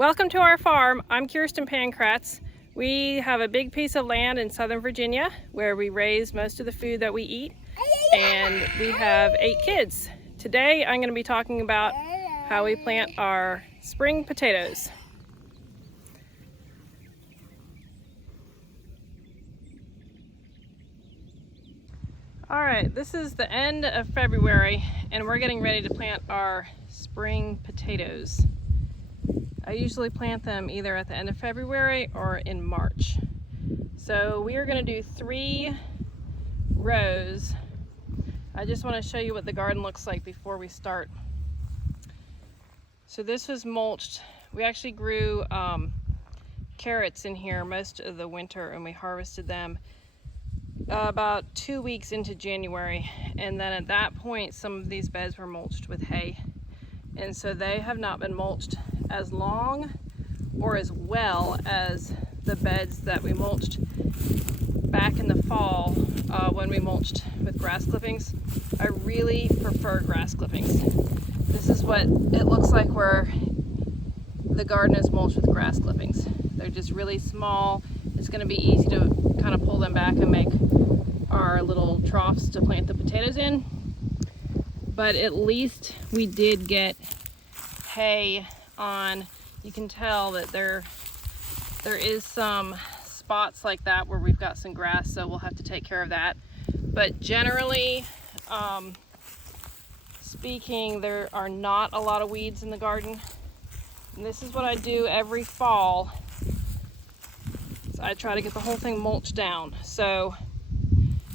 Welcome to our farm. I'm Kirsten Pankratz. We have a big piece of land in Southern Virginia where we raise most of the food that we eat, and we have 8 kids. Today I'm going to be talking about how we plant our spring potatoes. Alright, this is the end of February and we're getting ready to plant our spring potatoes. I usually plant them either at the end of February or in March. So we are going to do 3 rows. I just want to show you what the garden looks like before we start. So this was mulched. We actually grew carrots in here most of the winter, and we harvested them about 2 weeks into January, and then at that point some of these beds were mulched with hay, and so they have not been mulched as long or as well as the beds that we mulched back in the fall when we mulched with grass clippings. I really prefer grass clippings. This is what it looks like where the garden is mulched with grass clippings. They're just really small. It's going to be easy to kind of pull them back and make our little troughs to plant the potatoes in. But at least we did get hay on. You can tell that there is some spots like that where we've got some grass, so we'll have to take care of that. But generally speaking, there are not a lot of weeds in the garden. And this is what I do every fall. I try to get the whole thing mulched down. So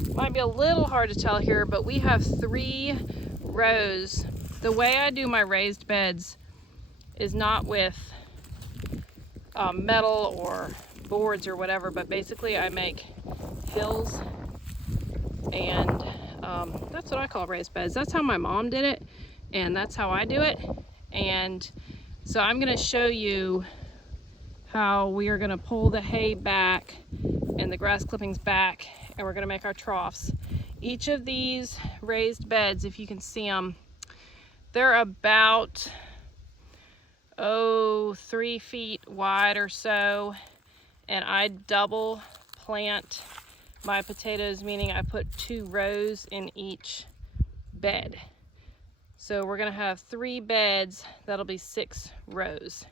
it might be a little hard to tell here, but we have 3 rows. The way I do my raised beds is not with metal or boards or whatever, but basically I make hills, and that's what I call raised beds. That's how my mom did it, and that's how I do it. And so I'm going to show you how we are going to pull the hay back and the grass clippings back, and we're going to make our troughs. Each of these raised beds, if you can see them, they're about 3 feet wide or so, and I double plant my potatoes, meaning I put 2 rows in each bed. So we're going to have 3 beds, that'll be 6 rows.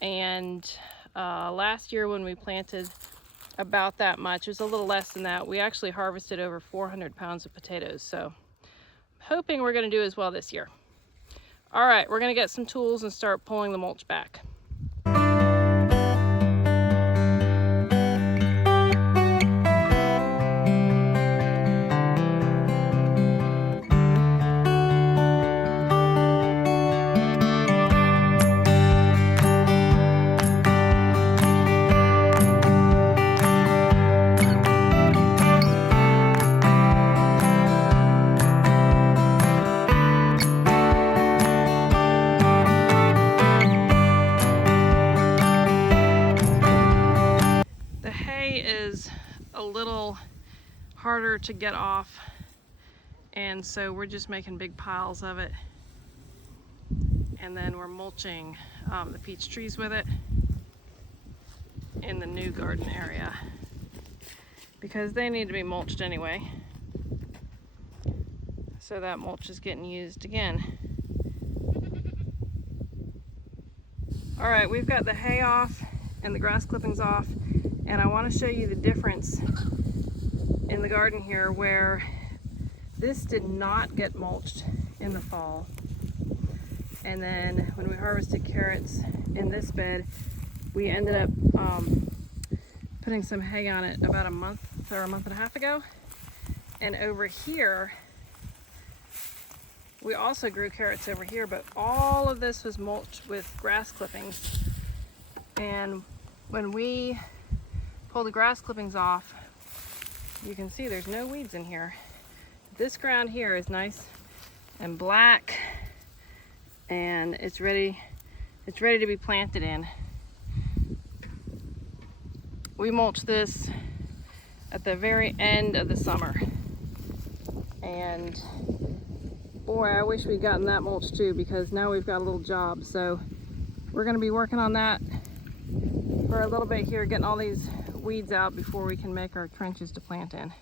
And last year when we planted about that much, it was a little less than that, we actually harvested over 400 pounds of potatoes. So I'm hoping we're going to do as well this year. All right, we're going to get some tools and start pulling the mulch back. Is a little harder to get off, and so we're just making big piles of it, and then we're mulching the peach trees with it in the new garden area because they need to be mulched anyway, so that mulch is getting used again. All right, we've got the hay off and the grass clippings off, and I want to show you the difference in the garden here where this did not get mulched in the fall. And then when we harvested carrots in this bed, we ended up putting some hay on it about a month or a month and a half ago. And over here, we also grew carrots over here, but all of this was mulched with grass clippings. And when we pull the grass clippings off, you can see there's no weeds in here. This ground here is nice and black, and it's ready to be planted in. We mulched this at the very end of the summer, and boy, I wish we'd gotten that mulch too, because now we've got a little job. So we're going to be working on that for a little bit here, getting all these weeds out before we can make our trenches to plant in.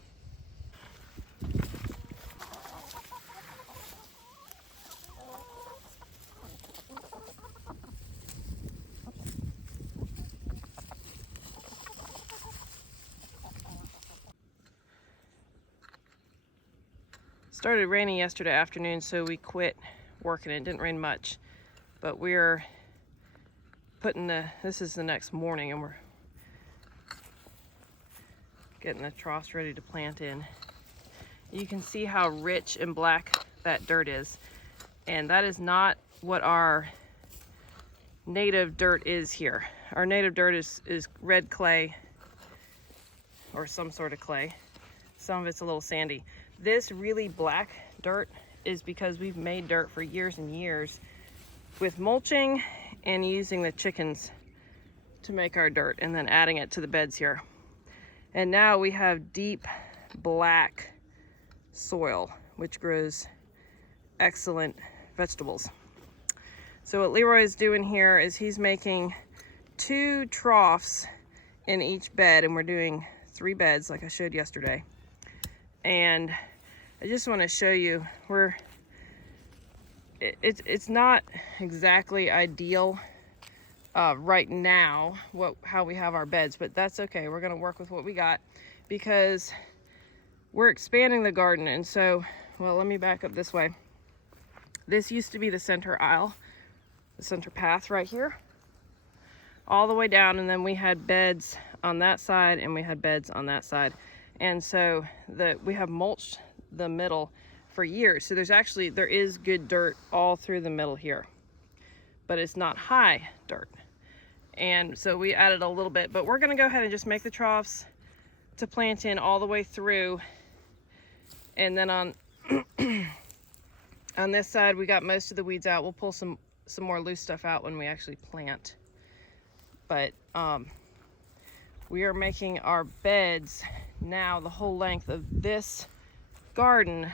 Started raining yesterday afternoon, so we quit working. It didn't rain much, but we're putting this is the next morning, and we're getting the troughs ready to plant in. You can see how rich and black that dirt is, and that is not what our native dirt is here. Our native dirt is red clay or some sort of clay. Some of it's a little sandy. This really black dirt is because we've made dirt for years and years with mulching and using the chickens to make our dirt and then adding it to the beds here. And now we have deep black soil, which grows excellent vegetables. So what Leroy is doing here is he's making 2 troughs in each bed, and we're doing 3 beds like I showed yesterday. And I just want to show you it's not exactly ideal right now how we have our beds, but that's okay. We're going to work with what we got because we're expanding the garden. And so, well, let me back up this way. This used to be the center aisle, the center path right here, all the way down, and then we had beds on that side and we had beds on that side. And so we have mulched the middle for years. So there is good dirt all through the middle here, but it's not high dirt. And so we added a little bit, but we're gonna go ahead and just make the troughs to plant in all the way through. And then on on this side, we got most of the weeds out. We'll pull some more loose stuff out when we actually plant. But we are making our beds now the whole length of this garden,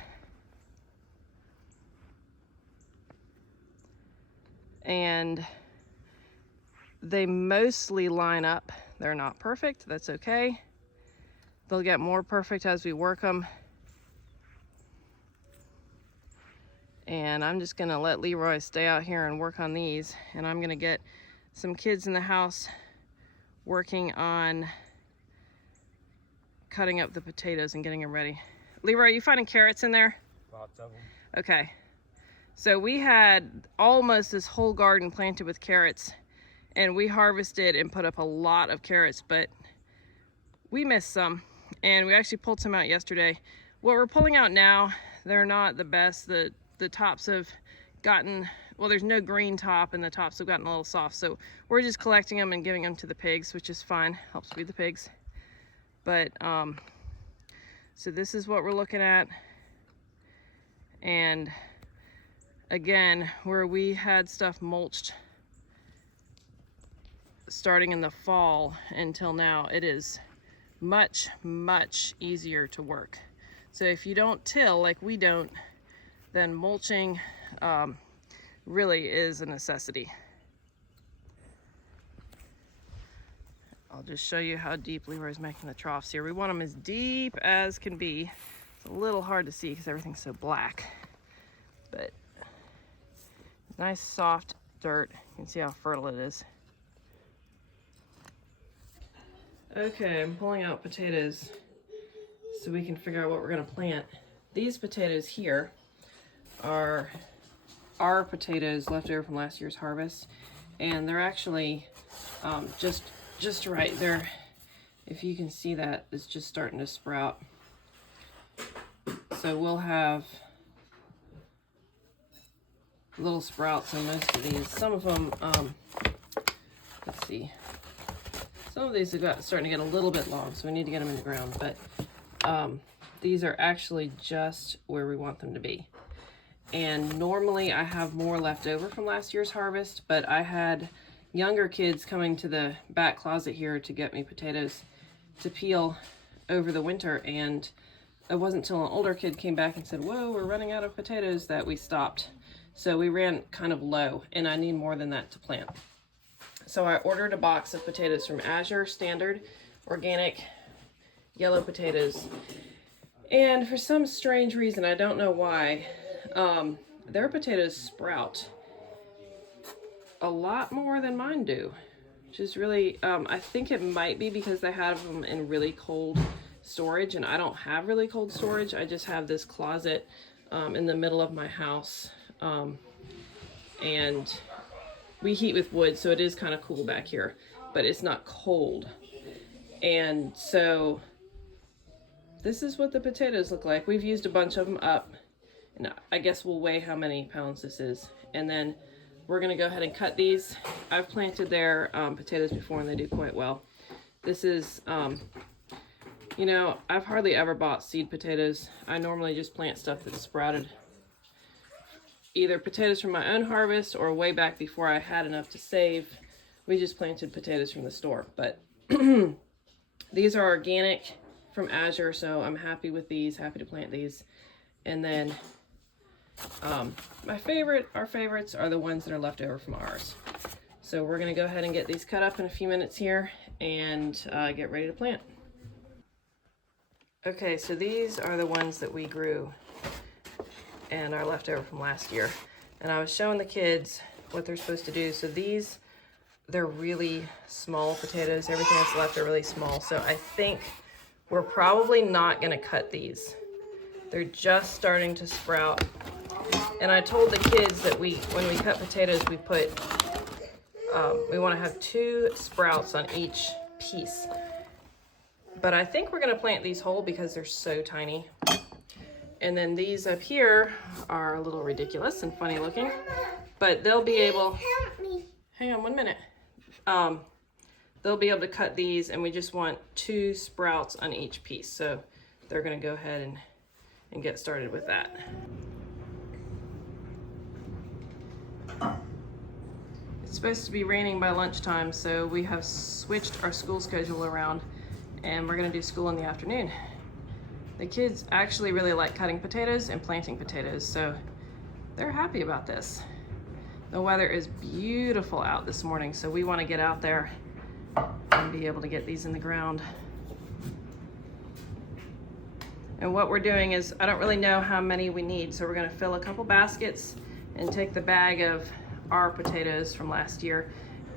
and they mostly line up. They're not perfect, that's okay. They'll get more perfect as we work them. And I'm just gonna let Leroy stay out here and work on these, and I'm gonna get some kids in the house working on cutting up the potatoes and getting them ready. Leroy, are you finding carrots in there? Lots of them. Okay. So we had almost this whole garden planted with carrots, and we harvested and put up a lot of carrots, but we missed some, and we actually pulled some out yesterday. What we're pulling out now, they're not the best. The tops have gotten, well, there's no green top, and the tops have gotten a little soft, so we're just collecting them and giving them to the pigs, which is fine, helps feed the pigs. But so this is what we're looking at. And again, where we had stuff mulched starting in the fall until now, it is much easier to work. So if you don't till like we don't, then mulching really is a necessity. I'll just show you how deep Leroy's making the troughs here. We want them as deep as can be. It's a little hard to see because everything's so black, but nice soft dirt. You can see how fertile it is. Okay, I'm pulling out potatoes so we can figure out what we're gonna plant. These potatoes here are our potatoes left over from last year's harvest, and they're actually just right there. If you can see that, it's just starting to sprout. So we'll have little sprouts in most of these. Some of them, let's see, some of these have starting to get a little bit long, so we need to get them in the ground, but these are actually just where we want them to be. And normally I have more left over from last year's harvest, but I had younger kids coming to the back closet here to get me potatoes to peel over the winter, and it wasn't until an older kid came back and said, whoa, we're running out of potatoes, that we stopped. So we ran kind of low, and I need more than that to plant. So I ordered a box of potatoes from Azure, standard, organic, yellow potatoes. And for some strange reason, I don't know why, their potatoes sprout a lot more than mine do. Which is really, I think it might be because they have them in really cold storage, and I don't have really cold storage. I just have this closet in the middle of my house, and we heat with wood, so it is kind of cool back here, but it's not cold. And so this is what the potatoes look like. We've used a bunch of them up, and I guess we'll weigh how many pounds this is, and then we're gonna go ahead and cut these. I've planted their potatoes before and they do quite well. This is, you know, I've hardly ever bought seed potatoes. I normally just plant stuff that's sprouted. Either potatoes from my own harvest or way back before I had enough to save. We just planted potatoes from the store. But these are organic from Azure, so I'm happy with these, happy to plant these. And then our favorites are the ones that are left over from ours. So we're gonna go ahead and get these cut up in a few minutes here and get ready to plant. Okay, so these are the ones that we grew and are left over from last year. And I was showing the kids what they're supposed to do. So these, they're really small potatoes. Everything that's left are really small. So I think we're probably not gonna cut these. They're just starting to sprout. And I told the kids that when we cut potatoes, we put, we want to have 2 sprouts on each piece. But I think we're going to plant these whole because they're so tiny. And then these up here are a little ridiculous and funny looking, but they'll be able, hang on 1 minute. They'll be able to cut these, and we just want 2 sprouts on each piece. So they're going to go ahead and get started with that. It's supposed to be raining by lunchtime, so we have switched our school schedule around, and we're gonna do school in the afternoon. The kids actually really like cutting potatoes and planting potatoes, so they're happy about this. The weather is beautiful out this morning, so we want to get out there and be able to get these in the ground. And what we're doing is, I don't really know how many we need, so we're gonna fill a couple baskets and take the bag of our potatoes from last year,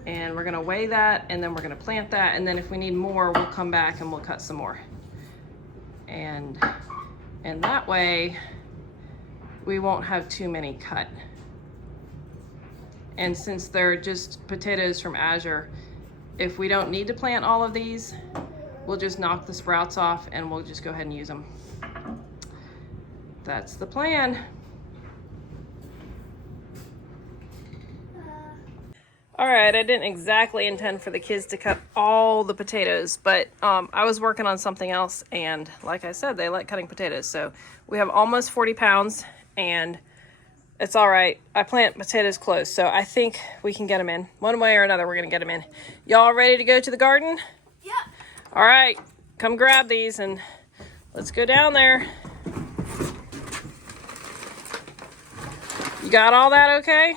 and we're gonna weigh that, and then we're gonna plant that, and then if we need more, we'll come back and we'll cut some more. And that way, we won't have too many cut. And since they're just potatoes from Azure, if we don't need to plant all of these, we'll just knock the sprouts off and we'll just go ahead and use them. That's the plan. All right, I didn't exactly intend for the kids to cut all the potatoes, but I was working on something else, and like I said, they like cutting potatoes. So we have almost 40 pounds, and it's all right. I plant potatoes close, so I think we can get them in. One way or another, we're gonna get them in. Y'all ready to go to the garden? Yeah. All right, come grab these and let's go down there. You got all that okay?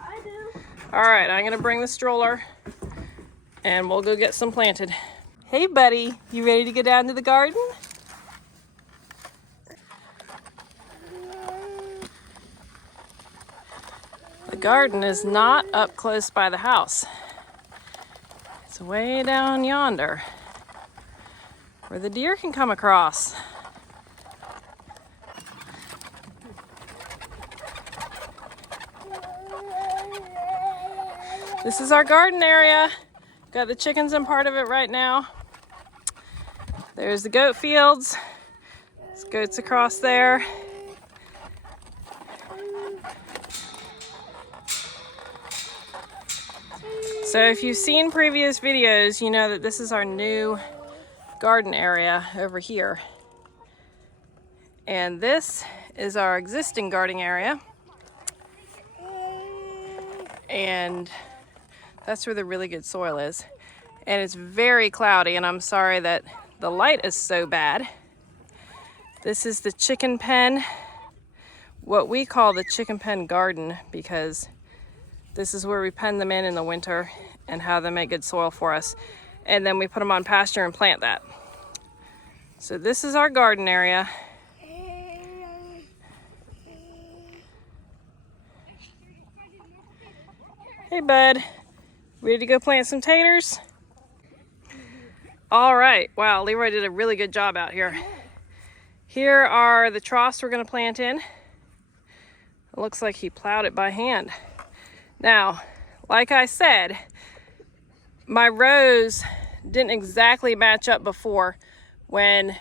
I do. All right, I'm gonna bring the stroller and we'll go get some planted. Hey buddy, you ready to go down to the garden? The garden is not up close by the house. It's way down yonder where the deer can come across. This is our garden area. Got the chickens in part of it right now. There's the goat fields. There's goats across there. So if you've seen previous videos, you know that this is our new garden area over here. And this is our existing gardening area. And that's where the really good soil is. And it's very cloudy, and I'm sorry that the light is so bad. This is the chicken pen, what we call the chicken pen garden, because this is where we pen them in the winter, and how they make good soil for us. And then we put them on pasture and plant that. So this is our garden area. Hey bud, ready to go plant some taters? All right, wow, Leroy did a really good job out here. Here are the troughs we're gonna plant in. It looks like he plowed it by hand. Now, like I said, my rows didn't exactly match up before when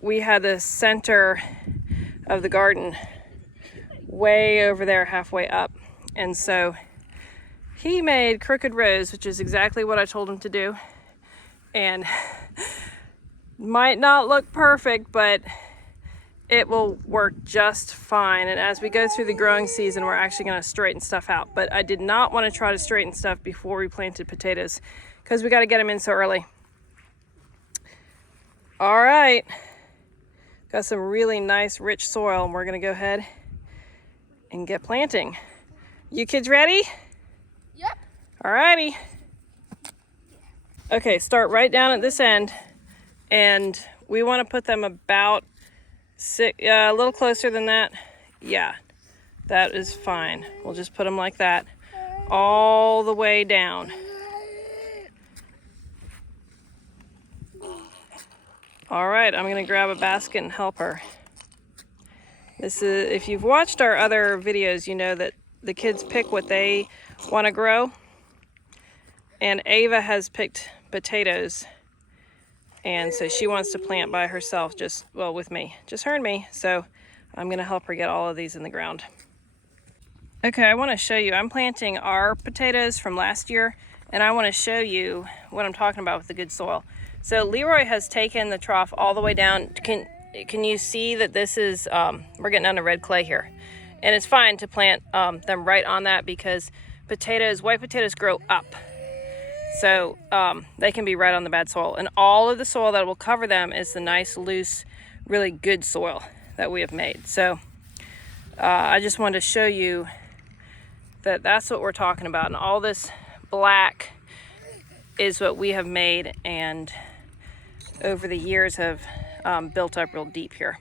we had the center of the garden way over there, halfway up. And so he made crooked rows, which is exactly what I told him to do. And might not look perfect, but it will work just fine. And as we go through the growing season, we're actually gonna straighten stuff out. But I did not want to try to straighten stuff before we planted potatoes because we got to get them in so early. All right, got some really nice rich soil, and we're gonna go ahead and get planting. You kids ready? Yep. All righty. Okay, start right down at this end, and we want to put them about a little closer than that. Yeah, that is fine. We'll just put them like that all the way down. All right, I'm gonna grab a basket and help her. This is, if you've watched our other videos, you know that the kids pick what they want to grow. And Ava has picked potatoes. And so she wants to plant by herself, with me, just her and me. So I'm gonna help her get all of these in the ground. Okay, I wanna show you, I'm planting our potatoes from last year, and I wanna show you what I'm talking about with the good soil. So Leroy has taken the trough all the way down. Can you see that this is, we're getting onto red clay here. And it's fine to plant them right on that because white potatoes grow up. So they can be right on the bad soil. And all of the soil that will cover them is the nice, loose, really good soil that we have made. So I just wanted to show you that that's what we're talking about. And all this black is what we have made and over the years have built up real deep here.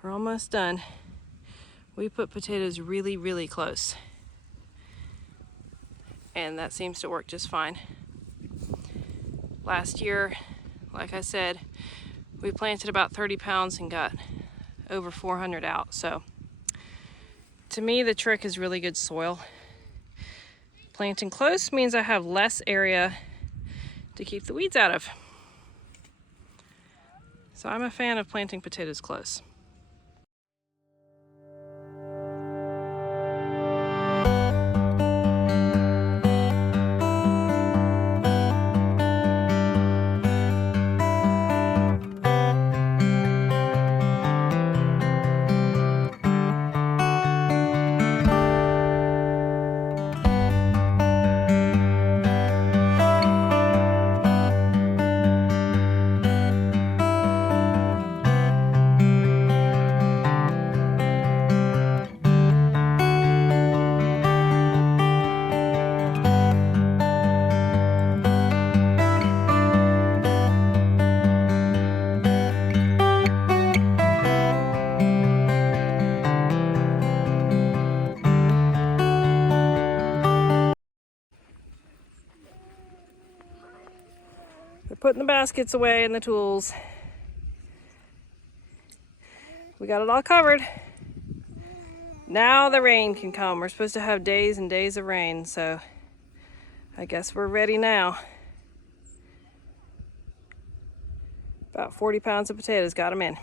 We're almost done. We put potatoes really, really close. And that seems to work just fine. Last year, like I said, we planted about 30 pounds and got over 400 out. So to me, the trick is really good soil. Planting close means I have less area to keep the weeds out of. So I'm a fan of planting potatoes close. They're putting the baskets away and the tools. We got it all covered. Now the rain can come. We're supposed to have days and days of rain, so I guess we're ready now. About 40 pounds of potatoes, got them in.